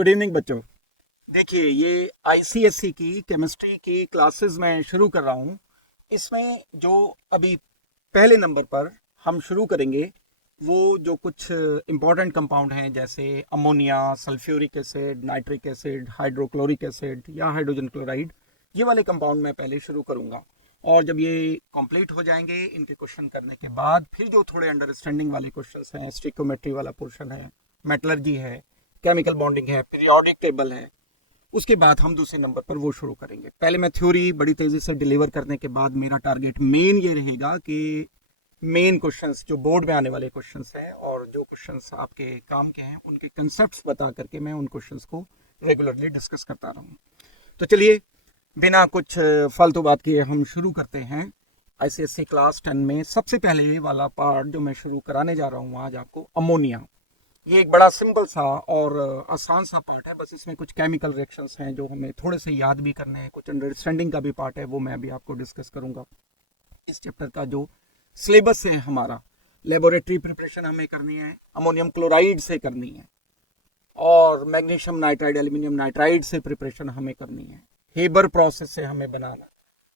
Good evening बच्चों। देखिए, ये आईसीएसई की केमिस्ट्री की क्लासेस मैं शुरू कर रहा हूँ। इसमें जो अभी पहले नंबर पर हम शुरू करेंगे वो जो कुछ इम्पोर्टेंट कंपाउंड हैं, जैसे ammonia, sulphuric acid, nitric acid, hydrochloric acid या हाइड्रोजन क्लोराइड, ये वाले कंपाउंड मैं पहले शुरू करूँगा। और जब ये कंप्लीट हो जाएंगे, इनके क्वेश्चन करने के बाद फिर जो थोड़े अंडरस्टैंडिंग वाले क्वेश्चंस हैं, स्टिकोमेट्री वाला पोर्शन है, मेटलर्जी है, केमिकल बॉन्डिंग है, पीरियोडिक टेबल है, उसके बाद हम दूसरे नंबर पर वो शुरू करेंगे। पहले मैं थ्योरी बड़ी तेज़ी से डिलीवर करने के बाद मेरा टारगेट मेन ये रहेगा कि मेन क्वेश्चंस जो बोर्ड में आने वाले क्वेश्चंस हैं और जो क्वेश्चंस आपके काम के हैं उनके कंसेप्ट्स बता करके मैं उन क्वेश्चंस को रेगुलरली डिस्कस करता रहूँ। तो चलिए, बिना कुछ फालतू बात किए हम शुरू करते हैं। आईसीएसई क्लास 10 में सबसे पहले वाला पार्ट जो मैं शुरू कराने जा रहा हूँ आज आपको, अमोनिया। ये एक बड़ा सिंपल सा और आसान सा पार्ट है, बस इसमें कुछ केमिकल रिएक्शंस हैं जो हमें थोड़े से याद भी करने हैं, कुछ अंडरस्टैंडिंग का भी पार्ट है, वो मैं अभी आपको डिस्कस करूंगा। इस चैप्टर का जो सिलेबस है हमारा, लेबोरेटरी प्रिपरेशन हमें करनी है, अमोनियम क्लोराइड से करनी है, और मैग्नीशियम नाइट्राइड, एल्यूमिनियम नाइट्राइड से प्रिपरेशन हमें करनी है, हेबर प्रोसेस से हमें बनाना।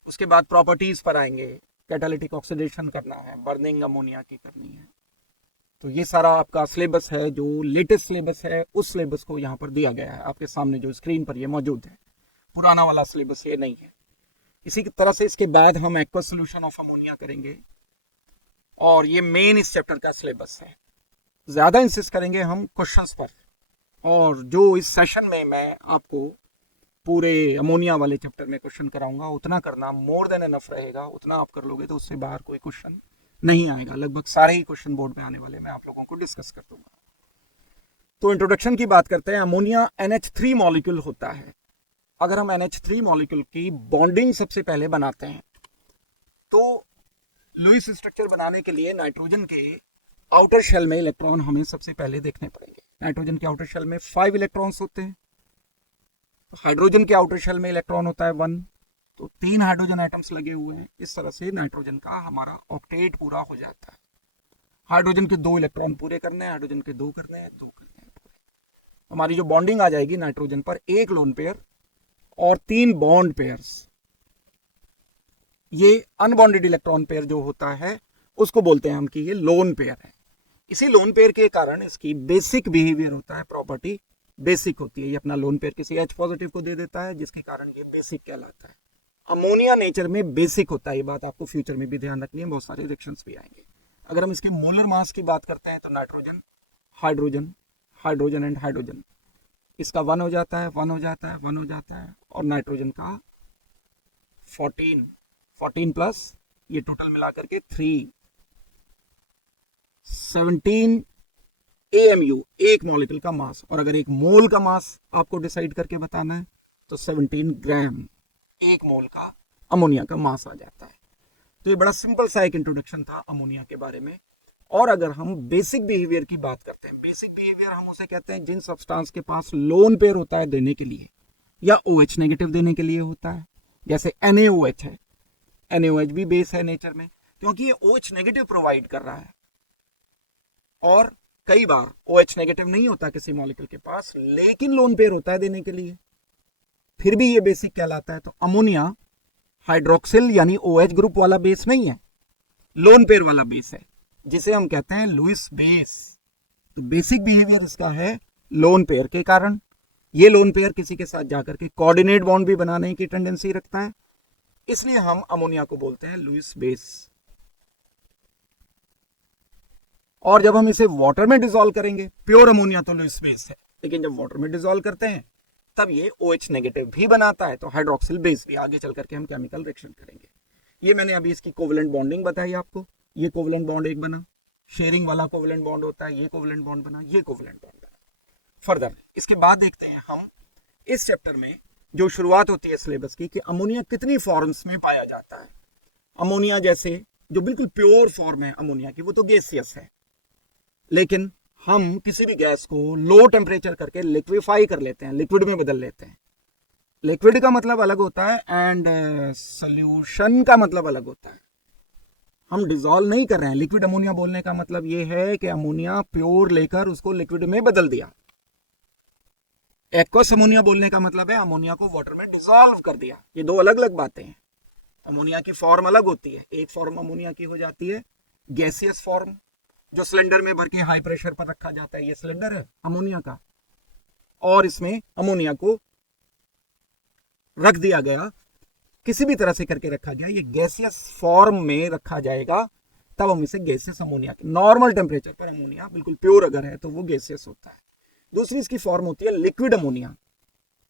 उसके बाद प्रॉपर्टीज पर आएंगे, कैटालिटिक ऑक्सीडेशन करना है, बर्निंग अमोनिया की करनी है। तो ये सारा आपका सिलेबस है, जो लेटेस्ट सिलेबस है उस सिलेबस को यहाँ पर दिया गया है आपके सामने, जो स्क्रीन पर ये मौजूद है। पुराना वाला सिलेबस ये नहीं है। इसी की तरह से इसके बाद हम एक्वस सोल्यूशन ऑफ अमोनिया करेंगे, और ये मेन इस चैप्टर का सिलेबस है। ज़्यादा इंसिस्ट करेंगे हम क्वेश्चंस पर, और जो इस सेशन में मैं आपको पूरे अमोनिया वाले चैप्टर में क्वेश्चन कराऊंगा उतना करना मोर देन एनफ रहेगा। उतना आप कर लोगे तो उससे बाहर कोई क्वेश्चन नहीं आएगा। लगभग सारे ही क्वेश्चन बोर्ड पे आने वाले मैं आप लोगों को डिस्कस कर दूंगा। तो इंट्रोडक्शन की बात करते हैं। अमोनिया NH3 मॉलिक्यूल होता है। अगर हम NH3 मॉलिक्यूल की बॉन्डिंग सबसे पहले बनाते हैं तो लुईस स्ट्रक्चर बनाने के लिए नाइट्रोजन के आउटर शेल में इलेक्ट्रॉन हमें सबसे पहले देखने पड़ेंगे। नाइट्रोजन के आउटर शेल में 5 इलेक्ट्रॉन्स होते हैं। हाइड्रोजन के आउटर शेल में इलेक्ट्रॉन होता है 1, तो 3 हाइड्रोजन एटम्स लगे हुए हैं। इस तरह से नाइट्रोजन का हमारा ऑक्टेट पूरा हो जाता है। हाइड्रोजन के 2 इलेक्ट्रॉन पूरे करने हैं, हाइड्रोजन के 2 करने हैं, 2 करने हैं पूरे। हमारी जो बॉन्डिंग आ जाएगी नाइट्रोजन पर, 1 लोन पेयर और 3 बॉन्ड पेयर्स। ये अनबॉन्डेड इलेक्ट्रॉन पेयर जो होता है उसको बोलते हैं हम कि ये लोन पेयर है। इसी लोन पेयर के कारण इसकी बेसिक बिहेवियर होता है, प्रॉपर्टी बेसिक होती है। ये अपना लोन पेयर किसी H पॉजिटिव को दे देता है, जिसके कारण ये बेसिक कहलाता है। अमोनिया नेचर में बेसिक होता है, ये बात आपको फ्यूचर में भी ध्यान रखनी है, बहुत सारे रिएक्शंस भी आएंगे। अगर हम इसके मोलर मास की बात करते हैं तो nitrogen, hydrogen, hydrogen and hydrogen, इसका 1 हो जाता है, 1 हो जाता है, 1 हो जाता है, और नाइट्रोजन का 14 प्लस ये टोटल मिलाकर के 3, 17 AMU, एक मॉलिक्यूल का मास। और अगर एक मोल का मास आपको डिसाइड करके बताना है तो 17 ग्राम एक मोल का अमोनिया का मास आ जाता है। तो ये बड़ा सिंपल सा एक इंट्रोडक्शन था अमोनिया के बारे में। और अगर हम बेसिक बिहेवियर की बात करते हैं, बेसिक बिहेवियर हम उसे कहते हैं जिन सब्सटेंस के पास लोन पेयर होता है देने के लिए, या OH नेगेटिव देने के लिए होता है। जैसे NaOH है, NaOH भी बेस है नेचर में, क्योंकि ये OH नेगेटिव प्रोवाइड कर रहा है। और कई बार OH नेगेटिव नहीं होता किसी मॉलिक्यूल के पास, लेकिन लोन पेयर होता है देने के लिए, फिर भी ये बेसिक कहलाता है। तो अमोनिया हाइड्रोक्सिल यानी OH ग्रुप वाला बेस नहीं है, लोन पेयर वाला बेस है, जिसे हम कहते हैं लुईस बेस। तो बेसिक बिहेवियर इसका है लोन पेयर के कारण। ये लोन पेयर किसी के साथ जाकर के कोऑर्डिनेट बॉन्ड भी बनाने की टेंडेंसी रखता है, इसलिए हम अमोनिया को बोलते हैं लुईस बेस। और जब हम इसे वाटर में डिसॉल्व करेंगे, प्योर अमोनिया तो लुईस बेस है, लेकिन जब वाटर में डिसॉल्व करते हैं तब ये OH नेगेटिव भी बनाता है, तो हाइड्रोक्सिल बेस भी। आगे चल करके हम केमिकल रिएक्शन करेंगे। ये मैंने अभी इसकी कोवेलेंट बॉन्डिंग बताई आपको। ये कोवेलेंट बॉन्ड एक बना, शेयरिंग वाला कोवेलेंट बॉन्ड होता है, ये कोवेलेंट बॉन्ड बना, ये कोवेलेंट बॉन्ड बना। फर्दर इसके बाद देखते हैं हम इस चैप्टर में जो शुरुआत होती है सिलेबस की, कि अमोनिया कितनी फॉर्म्स में पाया जाता है। अमोनिया जैसे जो बिल्कुल प्योर फॉर्म है अमोनिया की, वो तो गैसियस है, लेकिन हम किसी भी गैस को लो टेम्परेचर करके लिक्विफाई कर लेते हैं, लिक्विड में बदल लेते हैं। लिक्विड का मतलब अलग होता है एंड सॉल्यूशन का मतलब अलग होता है। हम डिसॉल्व नहीं कर रहे हैं। लिक्विड अमोनिया बोलने का मतलब ये है कि अमोनिया प्योर लेकर उसको लिक्विड में बदल दिया। एक्वस अमोनिया बोलने का मतलब है अमोनिया को वाटर में डिसॉल्व कर दिया। ये दो अलग अलग बातें हैं। अमोनिया की फॉर्म अलग होती है। एक फॉर्म अमोनिया की हो जाती है गैसियस फॉर्म, जो सिलेंडर में भर के हाई प्रेशर पर रखा जाता है। ये सिलेंडर है अमोनिया का, और इसमें अमोनिया को रख दिया गया, किसी भी तरह से करके रखा गया, ये गैसियस फॉर्म में रखा जाएगा, तब हम इसे गैसियस अमोनिया, नॉर्मल टेम्परेचर पर अमोनिया बिल्कुल प्योर अगर है तो वो गैसियस होता है। दूसरी इसकी फॉर्म होती है लिक्विड अमोनिया।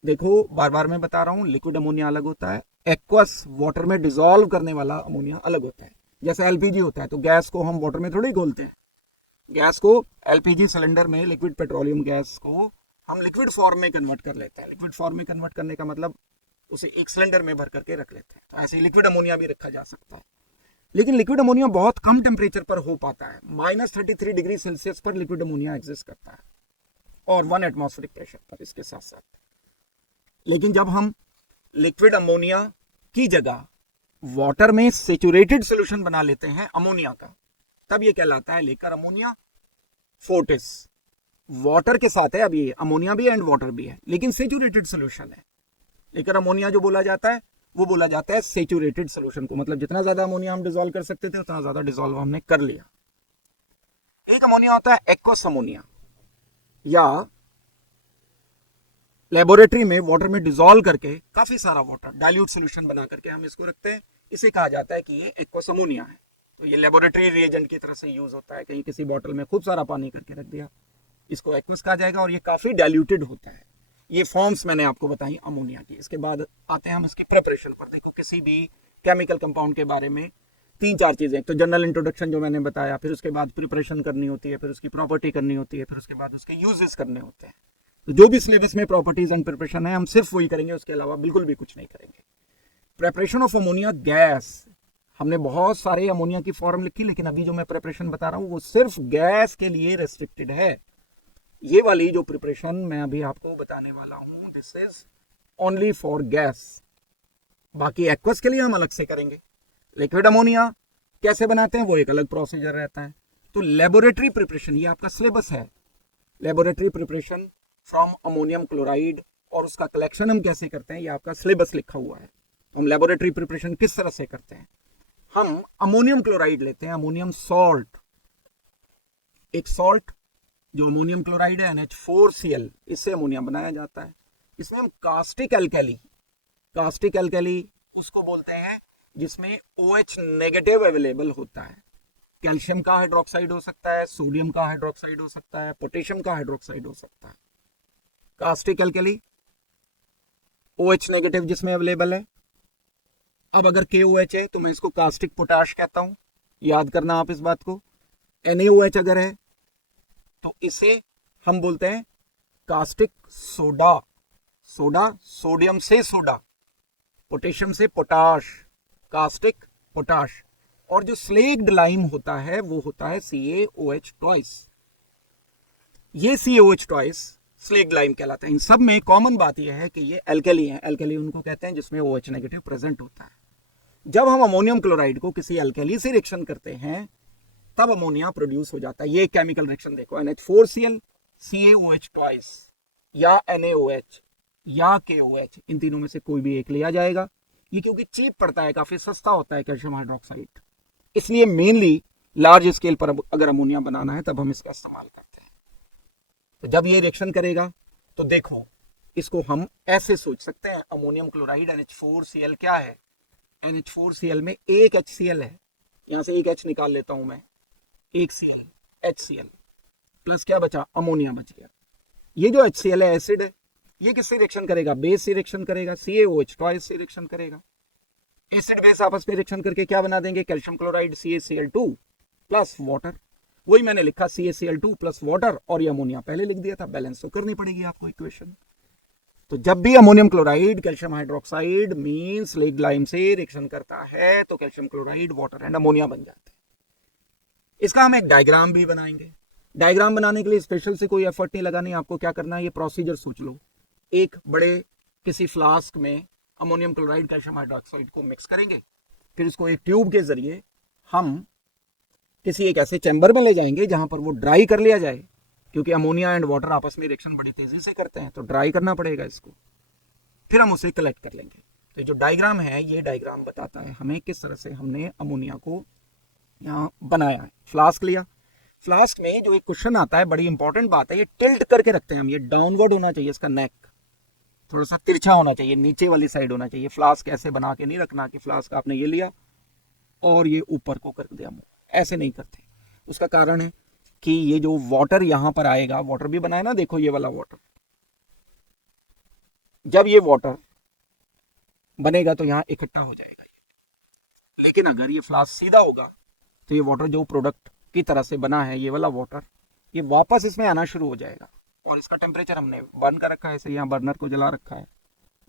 देखो बार बार मैं बता रहा हूं, लिक्विड अमोनिया अलग होता है, एक्वस वाटर में डिसॉल्व करने वाला अमोनिया अलग होता है। जैसे एलपीजी होता है, तो गैस को हम वाटर में थोड़ी घोलते हैं। गैस को एलपीजी सिलेंडर में, लिक्विड पेट्रोलियम गैस को हम लिक्विड फॉर्म में कन्वर्ट कर लेते हैं। लिक्विड फॉर्म में कन्वर्ट करने का मतलब उसे एक सिलेंडर में भर करके रख लेते हैं। तो ऐसे ही लिक्विड अमोनिया भी रखा जा सकता है। लेकिन लिक्विड अमोनिया बहुत कम टेम्परेचर पर हो पाता है। -33 डिग्री सेल्सियस पर लिक्विड अमोनिया एग्जिस्ट करता है, और 1 एटमॉस्फेरिक प्रेशर पर इसके साथ साथ। लेकिन जब हम लिक्विड अमोनिया की जगह वाटर में सेचुरेटेड सॉल्यूशन बना लेते हैं अमोनिया का, तब ये कहलाता है लेकर अमोनिया फोर्टिस। वाटर के साथ है, अब ये अमोनिया भी है एंड वाटर भी है, लेकिन सेचुरेटेड सॉल्यूशन है। लेकर अमोनिया जो बोला जाता है वो बोला जाता है सेचुरेटेड सॉल्यूशन को। मतलब जितना ज्यादा अमोनिया हम डिसॉल्व कर सकते थे उतना ज्यादा डिसॉल्व हमने कर लिया। एक अमोनिया होता है एक्वस अमोनिया, या लेबोरेटरी में वाटर में डिसॉल्व करके काफी सारा वाटर डाइल्यूट सॉल्यूशन बना करके हम इसको रखते हैं। इसे कहा जाता है कि ये एक्वस अमोनिया है। तो ये लेबोरेटरी रिएजेंट की तरह से यूज होता है। कहीं किसी बॉटल में खूब सारा पानी करके रख दिया, इसको एक्वस कहा जाएगा, और ये काफी डाइल्यूटेड होता है। ये फॉर्म्स मैंने आपको बताई अमोनिया की। इसके बाद आते हैं हम इसकी प्रिपरेशन पर। देखो किसी भी केमिकल कंपाउंड के बारे में 3-4 चीजें, तो जनरल इंट्रोडक्शन जो मैंने बताया, फिर उसके बाद प्रिपरेशन करनी होती है, फिर उसकी प्रॉपर्टी करनी होती है, फिर उसके बाद उसके यूजेस करने होते हैं। तो जो भी सिलेबस में प्रॉपर्टीज एंड प्रिपरेशन है, हम सिर्फ वही करेंगे, उसके अलावा बिल्कुल भी कुछ नहीं करेंगे। प्रेपरेशन ऑफ अमोनिया गैस, हमने बहुत सारे अमोनिया की फॉर्म लिखी, लेकिन अभी जो मैं प्रिपरेशन बता रहा हूं वो सिर्फ गैस के लिए रेस्ट्रिक्टेड है। ये वाली जो प्रिपरेशन मैं अभी आपको बताने वाला हूं, this is only for gas. बाकी एक्वस के लिए हम अलग से करेंगे। लिक्विड अमोनिया कैसे बनाते हैं वो एक अलग प्रोसीजर रहता है। तो लेबोरेटरी प्रिपरेशन, ये आपका सिलेबस है, laboratory preparation from ammonium chloride, और उसका कलेक्शन हम कैसे करते हैं ये आपका सिलेबस लिखा हुआ है। हम लेबोरेटरी प्रिपरेशन किस तरह से करते हैं, हम अमोनियम क्लोराइड लेते हैं, अमोनियम सॉल्ट, एक सॉल्ट जो अमोनियम क्लोराइड है NH4Cl, इससे अमोनिया बनाया जाता है। इसमें हम कास्टिक एल्कली, कास्टिक एल्कली उसको बोलते हैं जिसमें OH नेगेटिव अवेलेबल होता है। कैल्शियम का हाइड्रोक्साइड हो सकता है, सोडियम का हाइड्रोक्साइड हो सकता है, पोटेशियम का हाइड्रोक्साइड हो सकता है। कास्टिक एल्कली OH नेगेटिव जिसमें अवेलेबल है। अब अगर KOH है तो मैं इसको कास्टिक पोटाश कहता हूं, याद करना आप इस बात को। NaOH अगर है तो इसे हम बोलते हैं कास्टिक सोडा, सोडा सोडियम से सोडा, पोटेशियम से पोटाश, कास्टिक पोटाश। और जो स्लेग्ड लाइम होता है वो होता है CaOH ट्वाइस। ये CaOH ट्वाइस स्लेग्ड लाइम कहलाता है। इन सब में कॉमन बात यह है कि ये एल्कली है। एल्कली उनको कहते हैं जिसमें OH नेगेटिव प्रेजेंट होता है। जब हम अमोनियम क्लोराइड को किसी एल्कली से रिएक्शन करते हैं तब अमोनिया प्रोड्यूस हो जाता है। ये केमिकल रिएक्शन देखो, NH4Cl CaOH ट्वाइस, या NaOH या KOH, इन तीनों में से कोई भी एक लिया जाएगा। ये क्योंकि चीप पड़ता है, काफी सस्ता होता है कैल्शियम हाइड्रोक्साइड, इसलिए मेनली लार्ज स्केल पर अगर अमोनिया बनाना है तब हम इसका इस्तेमाल करते हैं। तो जब ये रिएक्शन करेगा तो देखो इसको हम ऐसे सोच सकते हैं, अमोनियम क्लोराइड NH4Cl क्या है, NH4Cl में एक HCl है, यहां से एक H निकाल लेता हूं मैं, एक Cl HCl प्लस क्या बचा, अमोनिया बच गया। ये जो HCl है एसिड है, ये किससे रिएक्शन करेगा, बेस से रिएक्शन करेगा, CaOH ट्वाइस से रिएक्शन करेगा। एसिड बेस आपस में रिएक्शन करके क्या बना देंगे, calcium chloride CaCl2 plus water. वही मैंने लिखा CaCl2 प्लस वाटर, और ये अमोनिया पहले लिख दिया था, बैलेंस तो करनी पड़ेगी आपको इक्वेशन। तो जब भी ammonium chloride calcium hydroxide mean slaked lime से रिएक्शन करता है तो calcium chloride water and ammonia बन जाते हैं। इसका हम एक डायग्राम भी बनाएंगे। डायग्राम बनाने के लिए स्पेशल से कोई एफर्ट नहीं लगानी, आपको क्या करना है ये प्रोसीजर सोच लो। एक बड़े किसी फ्लास्क में अमोनियम क्लोराइड कैल्शियम हाइड्रोक्साइड को मिक्स करेंगे, फिर इसको एक ट्यूब के जरिए हम किसी एक ऐसे चैम्बर में ले जाएंगे जहां पर वो ड्राई कर लिया जाए, क्योंकि अमोनिया एंड वाटर आपस में रिएक्शन बड़ी तेजी से करते हैं, तो ड्राई करना पड़ेगा इसको, फिर हम उसे कलेक्ट कर लेंगे। तो जो डायग्राम है, ये डायग्राम बताता है हमें किस तरह से हमने अमोनिया को यहाँ बनाया है। फ्लास्क लिया, फ्लास्क में जो एक क्वेश्चन आता है, बड़ी इंपॉर्टेंट बात है, ये टिल्ट करके रखते हैं हम, ये डाउनवर्ड होना चाहिए, इसका नेक थोड़ा सा तिरछा होना चाहिए, नीचे वाली साइड होना चाहिए। फ्लास्क ऐसे बना के नहीं रखना कि फ्लास्क आपने ये लिया और ये ऊपर को कर दिया, ऐसे नहीं करते। उसका कारण है कि ये जो वाटर यहां पर आएगा, वाटर भी बनाया ना, देखो ये वाला वाटर, जब ये वाटर बनेगा तो यहां इकट्ठा हो जाएगा। लेकिन अगर ये फ्लास्क सीधा होगा तो ये वाटर जो प्रोडक्ट की तरह से बना है, ये वाला वाटर, ये वापस इसमें आना शुरू हो जाएगा। और इसका टेम्परेचर हमने बर्न कर रखा है, ऐसे यहाँ बर्नर को जला रखा है,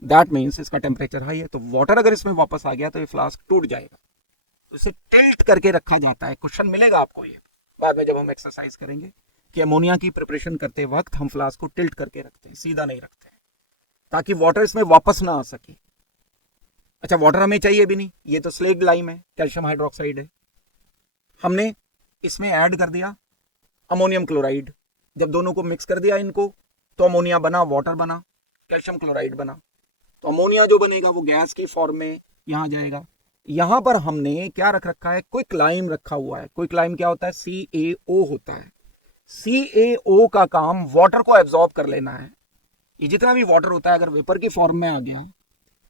दैट मीन्स इसका टेम्परेचर हाई है। तो वाटर अगर इसमें वापस आ गया तो ये फ्लास्क टूट जाएगा। तो इसे टिल्ट करके रखा जाता है। क्वेश्चन मिलेगा आपको ये बाद में जब हम एक्सरसाइज करेंगे कि अमोनिया की प्रिपरेशन करते वक्त हम फ्लास्क को टिल्ट करके रखते हैं, सीधा नहीं रखते हैं, ताकि वाटर इसमें वापस ना आ सके। अच्छा, वाटर हमें चाहिए भी नहीं, ये तो स्लेग्ड लाइम है, कैल्शियम हाइड्रोक्साइड है। हमने इसमें ऐड कर दिया अमोनियम क्लोराइड, जब दोनों को मिक्स कर दिया इनको, तो अमोनिया बना, वाटर बना, कैल्शियम क्लोराइड बना। तो अमोनिया जो बनेगा वो गैस की फॉर्म में यहां जाएगा। यहां पर हमने क्या रख रखा है, क्विकलाइम रखा हुआ है। क्विकलाइम क्या होता है, CaO होता है। CaO का काम वाटर को एब्जॉर्ब कर लेना है। ये जितना भी वाटर होता है अगर वेपर की फॉर्म में आ गया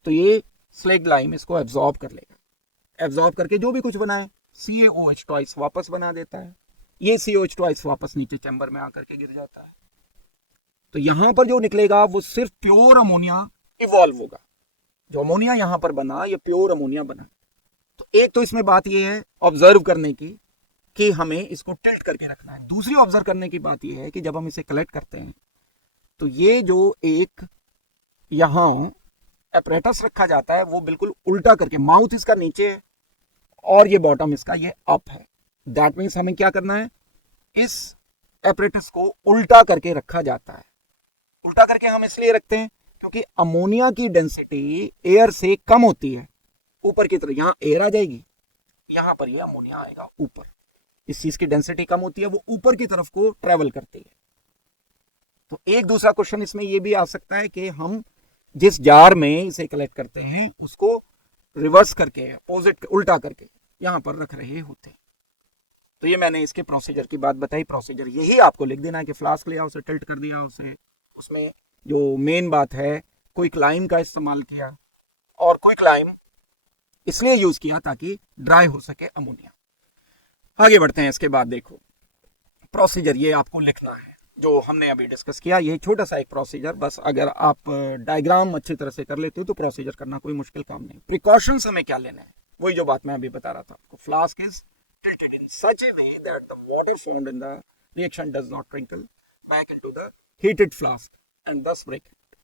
तो ये स्लेग्ड लाइम इसको एब्जॉर्ब कर लेगा। एब्जॉर्ब करके जो भी कुछ बनाए CaOH ट्वाइस वापस बना देता है। ये COH ट्वाइस वापस नीचे चैम्बर में आकर के गिर जाता है। तो यहां पर जो निकलेगा वो सिर्फ प्योर अमोनिया इवॉल्व होगा। जो अमोनिया यहां पर बना, ये प्योर अमोनिया बना। तो एक तो इसमें बात ये है ऑब्जर्व करने की कि हमें इसको टिल्ट करके रखना है। दूसरी ऑब्जर्व करने की बात ये है कि जब हम इसे कलेक्ट करते हैं तो ये जो एक यहां एपरेटस रखा जाता है वो बिल्कुल उल्टा करके, माउथ इसका नीचे है और ये बॉटम इसका ये अप है। दैट मीन्स हमें क्या करना है, इस एपरेटस को उल्टा करके रखा जाता है। उल्टा करके हम इसलिए रखते हैं क्योंकि अमोनिया की डेंसिटी एयर से कम होती है। ऊपर की तरफ यहां एयर आ जाएगी, यहां पर ये अमोनिया आएगा ऊपर। इस चीज की डेंसिटी कम होती है, वो ऊपर की तरफ को ट्रेवल करती है। तो एक दूसरा क्वेश्चन इसमें यह भी आ सकता है कि हम जिस जार में इसे कलेक्ट करते हैं उसको रिवर्स करके, अपोजिट उल्टा करके यहां पर रख रहे होते हैं। तो ये मैंने इसके प्रोसीजर की बात बताई। प्रोसीजर यही आपको लिख देना है कि फ्लास्क लिया, उसे टिल्ट कर दिया, उसे उसमें जो मेन बात है क्विकलाइम का इस्तेमाल किया, और क्विकलाइम इसलिए यूज किया ताकि ड्राई हो सके अमोनिया। आगे बढ़ते हैं। इसके बाद देखो प्रोसीजर ये आपको लिखना है जो हमने अभी डिस्कस किया। ये छोटा सा एक प्रोसीजर, बस अगर आप डायग्राम अच्छी तरह से कर लेते हो तो प्रोसीजर करना कोई मुश्किल काम नहीं। प्रिकॉशंस हमें क्या लेना है, वही जो बात मैं अभी बता रहा था आपको। Flask is tilted in such a way that the water found in the reaction does not trickle back into the heated flask and thus break it.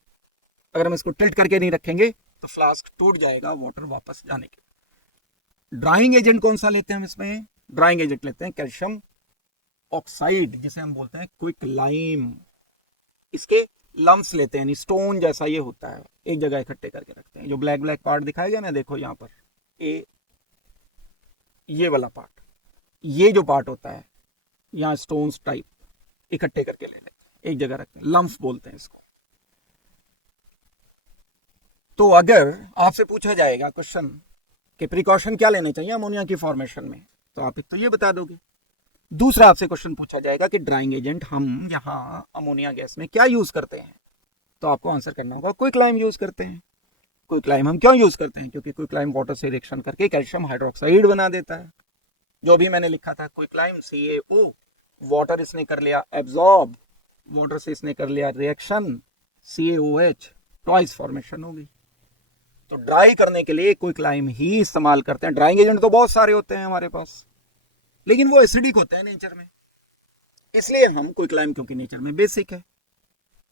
अगर हम इसको टिल्ट करके नहीं रखेंगे तो फ्लास्क टूट जाएगा वाटर वापस जाने के। ड्राइंग एजेंट कौन सा लेते हैं हम इसमें, ड्राइंग एजेंट लेते हैं कैल्शियम ऑक्साइड, जिसे हम बोलते हैं क्विकलाइम। इसके लम्स लेते हैं, स्टोन जैसा ये होता है, एक जगह इकट्ठे करके रखते हैं। जो ब्लैक ब्लैक पार्ट दिखाया गया ना, देखो यहाँ पर ये वाला पार्ट, ये जो पार्ट होता है यहाँ स्टोन्स टाइप इकट्ठे करके ले लेते हैं, एक जगह रखते हैं, लम्फ बोलते हैं इसको। तो अगर आपसे पूछा जाएगा क्वेश्चन कि प्रिकॉशन क्या लेने चाहिए अमोनिया की फॉर्मेशन में, तो आप एक तो ये बता दोगे। दूसरा आपसे क्वेश्चन पूछा जाएगा कि ड्राइंग एजेंट हम यहाँ अमोनिया गैस में क्या यूज करते हैं, तो आपको आंसर करना होगा क्विकलाइम यूज करते हैं। क्विकलाइम हम क्यों यूज करते हैं, क्योंकि क्विकलाइम वाटर से रिएक्शन करके कैल्शियम हाइड्रोक्साइड बना देता है। जो भी मैंने लिखा था क्विकलाइम CaO, वाटर इसने कर लिया एब्जॉर्ब, वाटर से इसने कर लिया रिएक्शन, CaOH ट्वाइस फॉर्मेशन होगी। तो ड्राई करने के लिए क्विकलाइम ही इस्तेमाल करते हैं। ड्राइंग एजेंट तो बहुत सारे होते हैं हमारे पास, लेकिन वो एसिडिक होते हैं नेचर में, इसलिए हम क्विकलाइम, क्योंकि नेचर में बेसिक है।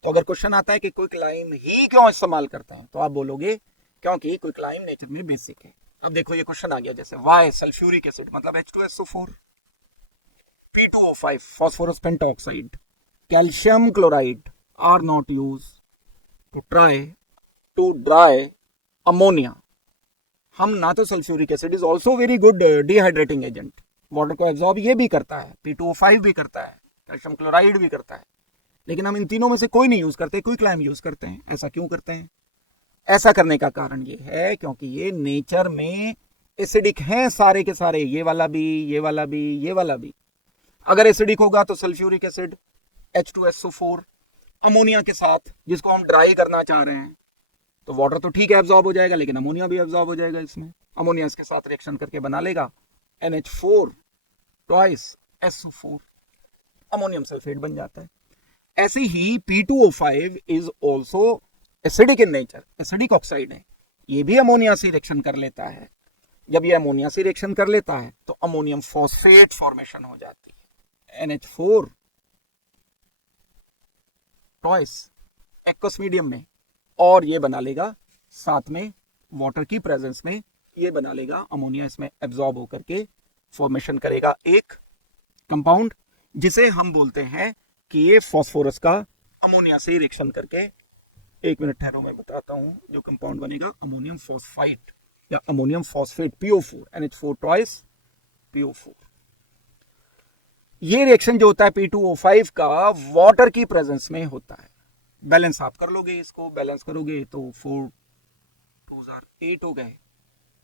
तो अगर क्वेश्चन आता है कि क्विकलाइम ही क्यों इस्तेमाल करते हैं, तो आप बोलोगे क्योंकि क्विकलाइम नेचर में बेसिक है। अब देखो ये क्वेश्चन आ गया, जैसे वाई सल्फ्यूरिक एसिड मतलब H2SO4, P2O5 phosphorus pentoxide, calcium chloride are not use to dry ammonia. हम ना तो sulphuric acid is also very good dehydrating agent, water को एब्जॉर्ब ये भी करता है, P2O5 भी करता है, कैल्शियम क्लोराइड भी करता है, लेकिन हम इन तीनों में से कोई नहीं यूज करते, कोई क्लाइम यूज करते हैं। ऐसा क्यों करते हैं? ऐसा करने का कारण ये है क्योंकि ये नेचर में एसिडिक हैं सारे के सारे, ये वाला भी, ये वाला भी, ये वाला भी। अगर एसिडिक होगा तो सल्फ्यूरिक एसिड H2SO4 अमोनिया के साथ, जिसको हम ड्राई करना चाह रहे हैं, तो वाटर तो ठीक है एब्जॉर्ब हो जाएगा, लेकिन अमोनिया भी एब्जॉर्ब हो जाएगा इसमें। अमोनिया इसके साथ रिएक्शन करके बना लेगा NH4 twice SO4, ammonium sulphate बन जाता है। ऐसे ही P2O5 is also acidic in nature, acidic oxide है, ये भी अमोनिया से रिएक्शन कर लेता है। जब ये अमोनिया से रिएक्शन कर लेता है तो अमोनियम फॉस्फेट फॉर्मेशन हो जाती है, NH4 ट्वाइस एक्वस मीडियम में, और ये बना लेगा साथ में वाटर की प्रेजेंस में, ये बना लेगा अमोनिया, इसमें एब्जॉर्ब होकर के फॉर्मेशन करेगा एक कंपाउंड जिसे हम बोलते हैं कि ये फॉस्फोरस का अमोनिया से रिएक्शन करके, एक मिनट ठहरो मैं बताता हूं, जो कंपाउंड बनेगा अमोनियम फॉस्फाइट या ammonium phosphate PO4, NH4 twice PO4। ये रिएक्शन जो होता है P2O5 का वाटर की प्रेजेंस में होता है। बैलेंस आप कर लोगे, इसको बैलेंस करोगे तो 4 2 8 हो गए,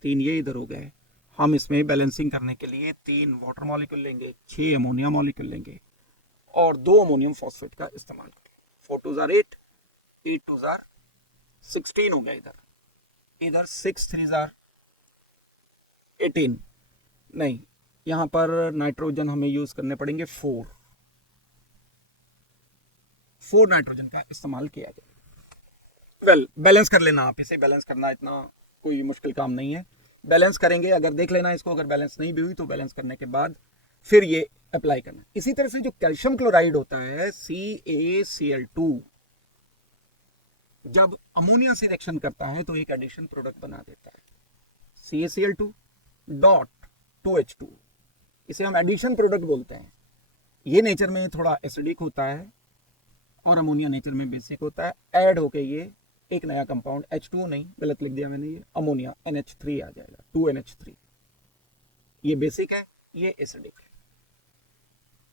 3 ये इधर हो गए। हम इसमें बैलेंसिंग करने के लिए 3 वाटर मॉलिक्यूल लेंगे, 6 अमोनिया मॉलिक्यूल लेंगे और 2 अमोनियम फॉस्फेट का इस्तेमाल करेंगे। 4 2 8, 8 2 16 हो गया, इधर 6 3 18, नहीं यहां पर नाइट्रोजन हमें यूज करने पड़ेंगे 4 नाइट्रोजन का इस्तेमाल किया जाए। बैलेंस कर लेना आप इसे, बैलेंस करना इतना कोई मुश्किल काम नहीं है, बैलेंस करेंगे। अगर देख लेना इसको, अगर बैलेंस नहीं भी हुई तो बैलेंस करने के बाद फिर ये अप्लाई करना। इसी तरह से जो कैल्शियम क्लोराइड होता है CaCl2, जब अमोनिया से रिएक्शन करता है तो एक एडिशन प्रोडक्ट बना देता है, CaCl2 डॉट 2H2, इसे हम एडिशन प्रोडक्ट बोलते हैं। ये नेचर में थोड़ा एसिडिक होता है और अमोनिया नेचर में बेसिक होता है, ऐड होके ये एक नया कंपाउंड, H2O नहीं, गलत लिख दिया मैंने, ये अमोनिया NH3 आ जाएगा, 2NH3। ये बेसिक है, ये एसिडिक है।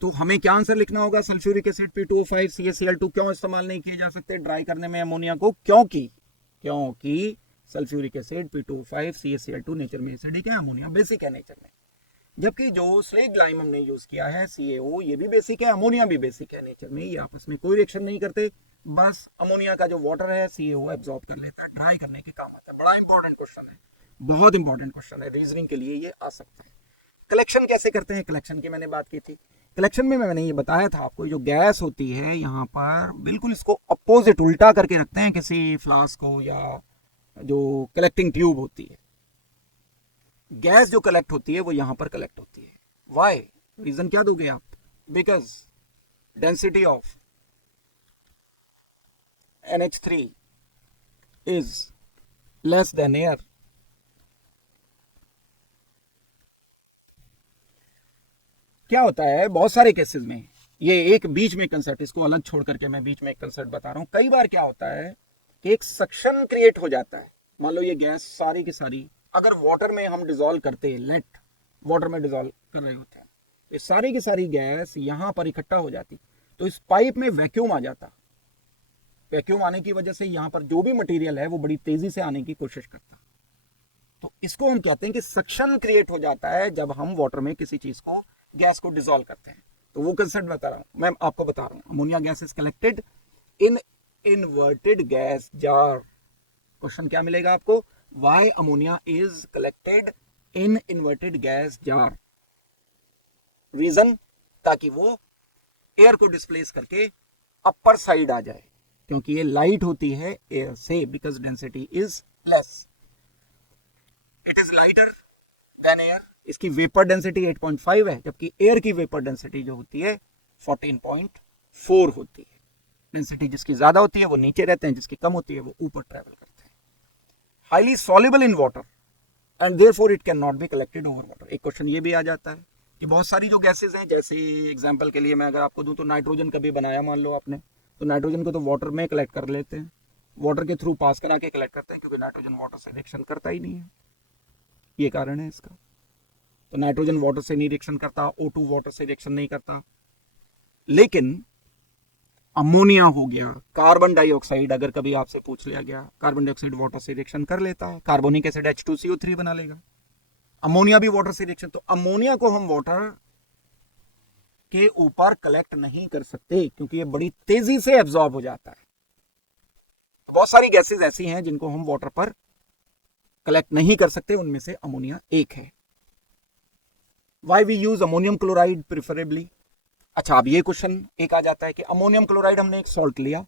तो हमें क्या आंसर लिखना होगा? सल्फ्यूरिक एसिड P2O5 CaCl2 क्यों इस्तेमाल नहीं किए जा सकते ड्राई करने में अमोनिया को? क्योंकि sulphuric acid P2O5 CaCl2 nature में एसिडिक है, अमोनिया बेसिक है नेचर में। जबकि जो स्लेग लाइम हमने यूज किया है CaO, ये भी बेसिक है, अमोनिया भी बेसिक है नेचर में, ये आपस में कोई रिएक्शन नहीं करते, बस अमोनिया का जो वाटर है CaO एब्जॉर्ब कर लेता है, ड्राई करने के काम आता है। बड़ा इंपॉर्टेंट क्वेश्चन है, बहुत इंपॉर्टेंट क्वेश्चन है, रीजनिंग के लिए ये आ सकता है। कलेक्शन कैसे करते हैं? कलेक्शन की मैंने बात की थी। कलेक्शन में मैंने ये बताया था आपको, जो गैस होती है यहाँ पर बिल्कुल इसको अपोजिट उल्टा करके रखते हैं किसी फ्लास्क को, या जो कलेक्टिंग ट्यूब होती है, गैस जो कलेक्ट होती है वो यहां पर कलेक्ट होती है। वाई? रीजन क्या दोगे आप? Because density of NH3 is less than air. क्या होता है बहुत सारे केसेस में, ये एक बीच में कंसेप्ट, इसको अलग छोड़ करके मैं बीच में एक कंसेप्ट बता रहा हूं। कई बार क्या होता है कि एक सक्शन क्रिएट हो जाता है। मान लो ये गैस सारी की सारी अगर वाटर में हम डिजोल्व करते हैं, लेट वाटर में डिजोल्व कर रहे होते हैं, ये सारी की सारी गैस यहां पर इकट्ठा हो जाती, तो इस पाइप में वैक्यूम आ जाता। वैक्यूम आने की वजह से यहां पर जो भी मटेरियल है वो बड़ी तेजी से आने की कोशिश करता। तो इसको हम कहते हैं कि सक्शन क्रिएट हो जाता है जब हम वाटर में किसी चीज को, गैस को डिजोल्व करते हैं। तो वो कंसेप्ट बता रहा हूं मैं आपको, बता रहा हूं ammonia gas is collected in inverted gas jar. Question क्या मिलेगा आपको? Why ammonia is collected in inverted gas jar? Reason, ताकि वो एयर को डिस्प्लेस करके अपर साइड आ जाए, क्योंकि ये लाइट होती है एयर से, because density is less, it is lighter than air. इसकी वेपर डेंसिटी 8.5 है, जबकि एयर की वेपर डेंसिटी जो होती है 14.4 होती है। डेंसिटी जिसकी ज्यादा होती है वो नीचे रहते हैं, जिसकी कम होती है वो ऊपर ट्रेवल करते हैं। highly soluble in water and therefore it cannot be collected over water। एक क्वेश्चन ये भी आ जाता है कि बहुत सारी जो गैसेस हैं, जैसे एग्जांपल के लिए मैं अगर आपको दूं तो नाइट्रोजन कभी बनाया मान लो आपने, तो नाइट्रोजन को तो वाटर में कलेक्ट कर लेते हैं, वाटर के थ्रू पास करा के कलेक्ट करते हैं, क्योंकि नाइट्रोजन वाटर से रिएक्शन करता ही नहीं है, ये कारण है इसका। तो नाइट्रोजन वाटर से नहीं रिएक्शन करता, O2 वाटर से रिएक्शन नहीं करता, लेकिन अमोनिया हो गया, कार्बन डाइऑक्साइड, अगर कभी आपसे पूछ लिया गया, कार्बन डाइऑक्साइड वाटर से रिएक्शन कर लेता है, कार्बोनिक एसिड H2CO3 बना लेगा, अमोनिया भी वाटर से रिएक्शन, तो अमोनिया को हम वाटर के ऊपर कलेक्ट नहीं कर सकते क्योंकि ये बड़ी तेजी से एब्जॉर्ब हो जाता है। बहुत सारी गैसेस ऐसी हैं जिनको हम वाटर पर कलेक्ट नहीं कर सकते, उनमें से अमोनिया एक है। Why we use ammonium chloride preferably. अच्छा, अब ये क्वेश्चन एक आ जाता है कि अमोनियम क्लोराइड हमने एक सॉल्ट लिया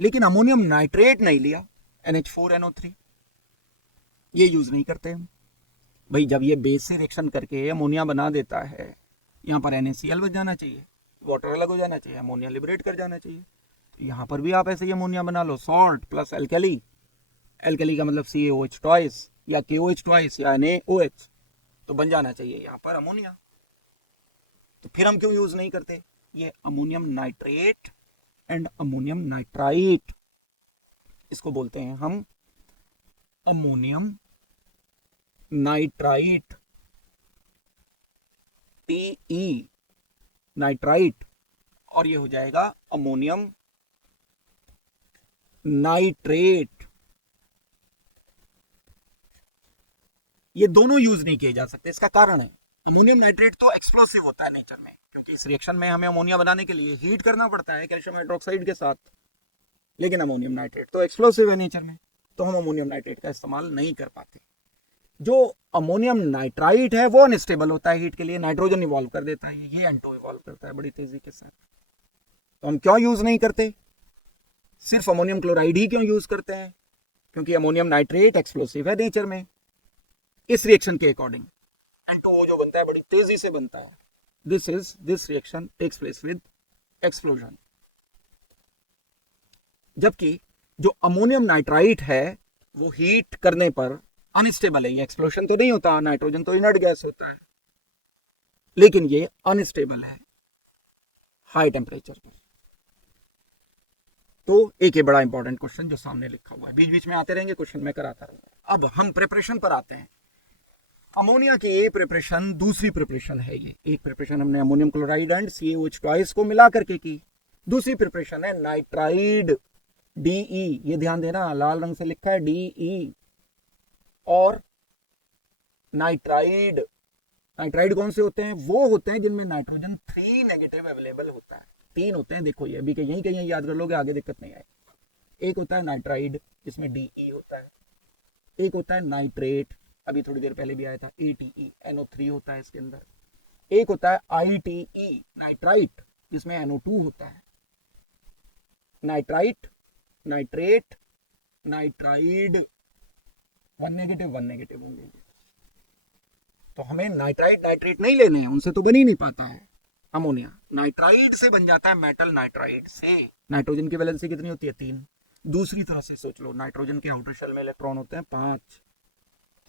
लेकिन अमोनियम नाइट्रेट नहीं लिया, NH4NO3, ये यूज नहीं करते हम। भाई जब ये बेस से रिएक्शन करके अमोनिया बना देता है, यहाँ पर NaCl बच जाना चाहिए, वाटर अलग हो जाना चाहिए, अमोनिया लिबरेट कर जाना चाहिए। यहाँ पर भी आप ऐसे ही अमोनिया बना लो, सॉल्ट प्लस एल्कली, एल्कली का मतलब CaOH ट्वाइस या KOH ट्वाइस या NaOH, तो बन जाना चाहिए यहाँ पर अमोनिया। तो फिर हम क्यों यूज नहीं करते? ये ammonium nitrate and ammonium nitrite, इसको बोलते हैं हम अमोनियम नाइट्राइट, TE नाइट्राइट, और ये हो जाएगा अमोनियम नाइट्रेट। ये दोनों यूज नहीं किए जा सकते, इसका कारण है अमोनियम नाइट्रेट तो एक्सप्लोसिव होता है नेचर में, क्योंकि इस रिएक्शन में हमें अमोनिया बनाने के लिए हीट करना पड़ता है कैल्शियम हाइड्रोक्साइड के साथ, लेकिन अमोनियम नाइट्रेट तो एक्सप्लोसिव है नेचर में, तो हम अमोनियम नाइट्रेट का इस्तेमाल नहीं कर पाते। जो अमोनियम नाइट्राइट है वो अनस्टेबल होता है हीट के लिए, नाइट्रोजन इवॉल्व कर देता है, ये N2 इवॉल्व करता है बड़ी तेजी के साथ। तो हम क्यों यूज नहीं करते? सिर्फ अमोनियम क्लोराइड ही क्यों यूज करते हैं? क्योंकि अमोनियम नाइट्रेट एक्सप्लोसिव है नेचर में, इस रिएक्शन के अकॉर्डिंग N2O जो बनता है बड़ी तेजी से बनता है। This reaction takes place with explosion. जबकि जो अमोनियम नाइट्राइट है वो हीट करने पर अनस्टेबल है, ये एक्सप्लोजन तो नहीं होता, नाइट्रोजन तो इनर्ट गैस होता है, लेकिन ये अनस्टेबल है हाई टेम्परेचर पर। तो एक ये बड़ा इंपॉर्टेंट क्वेश्चन जो सामने लिखा हुआ है, बीच बीच में आते रहेंगे क्वेश्चन, मैं कराता रहूंगा। अब हम प्रिपरेशन पर आते हैं। अमोनिया की ये प्रिपरेशन दूसरी प्रिपरेशन है, ये एक प्रिपरेशन हमने ammonium chloride and CaOH twice को मिला करके की, दूसरी प्रिपरेशन है नाइट्राइड DE, ये ध्यान देना लाल रंग से लिखा है DE, और नाइट्राइड, नाइट्राइड कौन से होते हैं? वो होते हैं जिनमें नाइट्रोजन 3 नेगेटिव अवेलेबल होता है, 3 होते हैं, देखो ये अभी यहीं कहीं याद कर लोगे, आगे दिक्कत नहीं आएगी। एक होता है नाइट्राइड जिसमें DE होता है, एक होता है नाइट्रेट, अभी थोड़ी देर पहले भी आया था, ATE, NO3 होता है इसके अंदर, एक होता है ITE नाइट्राइट जिसमें NO2 होता है। नाइट्राइट, नाइट्रेट, नाइट्राइड, 1 नेगेटिव होंगे। तो हमें नाइट्राइट नाइट्रेट नहीं लेने हैं, उनसे तो बन ही नहीं पाता है अमोनिया। नाइट्राइड से बन जाता है मेटल नाइट्राइड से। नाइट्रोजन की वैलेंसी कितनी होती है? 3। दूसरी तरह से सोच लो, नाइट्रोजन के आउटर शेल में इलेक्ट्रॉन होते हैं 5,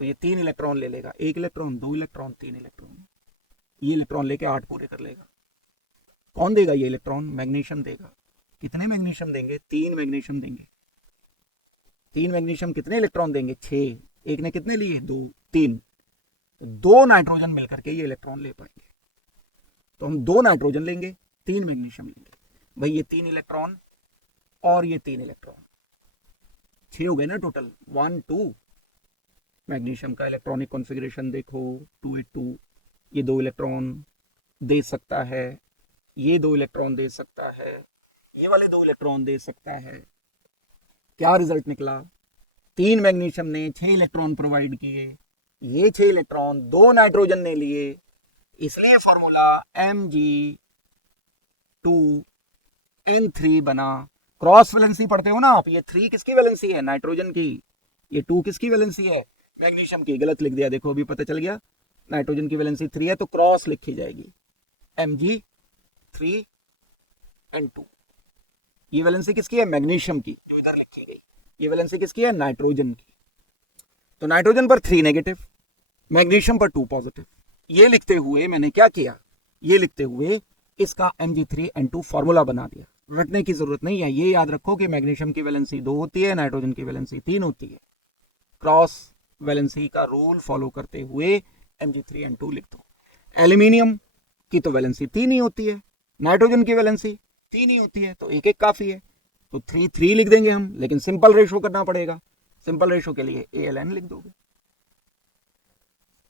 तो ये 3 इलेक्ट्रॉन ले लेगा, 1 इलेक्ट्रॉन, 2 इलेक्ट्रॉन, 3 इलेक्ट्रॉन, ये इलेक्ट्रॉन लेके 8 पूरे कर लेगा। कौन देगा ये इलेक्ट्रॉन? मैग्नीशियम देगा। कितने मैग्नीशियम देंगे? 3 मैग्नीशियम देंगे। 3 मैग्नीशियम कितने इलेक्ट्रॉन देंगे? 6। एक ने कितने लिए? 2, 3। 2 नाइट्रोजन मिलकर के ये इलेक्ट्रॉन ले पाएंगे। तो हम 2 नाइट्रोजन लेंगे, 3 मैग्नीशियम लेंगे, भाई ये 3 इलेक्ट्रॉन और ये 3 इलेक्ट्रॉन, 6 हो गए ना टोटल, 1 2। मैग्नीशियम का इलेक्ट्रॉनिक कॉन्फ़िगरेशन देखो, 282, ये 2 इलेक्ट्रॉन दे सकता है, ये 2 इलेक्ट्रॉन दे सकता है, ये वाले 2 इलेक्ट्रॉन दे सकता है। क्या रिजल्ट निकला? 3 मैग्नीशियम ने 6 इलेक्ट्रॉन प्रोवाइड किए, ये 6 इलेक्ट्रॉन 2 नाइट्रोजन ने लिए, इसलिए फॉर्मूला Mg2N3 बना। क्रॉस वैलेंसी पढ़ते हो ना आप, ये 3 किसकी वैलेंसी है? नाइट्रोजन की। ये 2 किसकी वैलेंसी है? मैग्नीशियम की। गलत लिख दिया, देखो अभी पता चल गया, नाइट्रोजन की वैलेंसी 3 है तो क्रॉस लिखी जाएगी Mg3N2। ये वैलेंसी किसकी है? मैग्नीशियम की, जो इधर लिखी गई। ये वैलेंसी किसकी है? नाइट्रोजन की। तो नाइट्रोजन पर 3 नेगेटिव, मैग्नीशियम पर 2 पॉजिटिव। ये लिखते हुए मैंने क्या किया? ये लिखते हुए इसका Mg3N2 फॉर्मूला बना दिया। रटने की जरूरत नहीं है, ये याद रखो कि मैग्नीशियम की वैलेंसी 2 होती है, नाइट्रोजन की वैलेंसी 3 होती है। क्रॉस वैलेंसी का रूल फॉलो करते हुए Mg3N2 लिख दो। एल्यूमिनियम की तो वैलेंसी 3 ही होती है, नाइट्रोजन की वैलेंसी 3 ही होती है, तो एक एक काफी है, तो 3 3 लिख देंगे हम, लेकिन सिंपल रेशो करना पड़ेगा। सिंपल रेशो के लिए ALN लिख दोगे।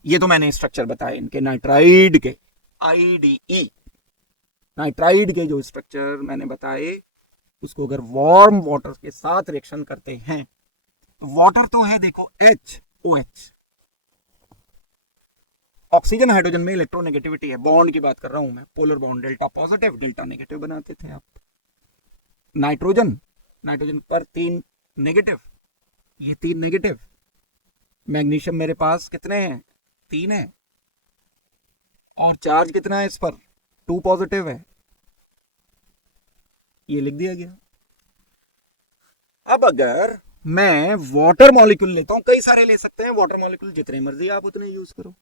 ये तो मैंने स्ट्रक्चर बताए इनके नाइट्राइड के, IDE नाइट्राइड के जो स्ट्रक्चर मैंने बताए, उसको अगर वार्म वाटर के साथ रिएक्शन करते हैं, वाटर तो है देखो HOH, ऑक्सीजन हाइड्रोजन में इलेक्ट्रोनेगेटिविटी है, बॉन्ड की बात कर रहा हूं मैं, polar bond, delta positive delta negative बनाते थे आप। नाइट्रोजन, नाइट्रोजन पर 3 नेगेटिव, ये 3 नेगेटिव। मैग्नीशियम मेरे पास कितने हैं, 3 है, और चार्ज कितना है इस पर, 2 पॉजिटिव है, ये लिख दिया गया। अब अगर मैं वाटर मॉलिक्यूल लेता हूं, कई सारे ले सकते हैं वाटर मॉलिक्यूल, जितने मर्जी आप उतने यूज करो।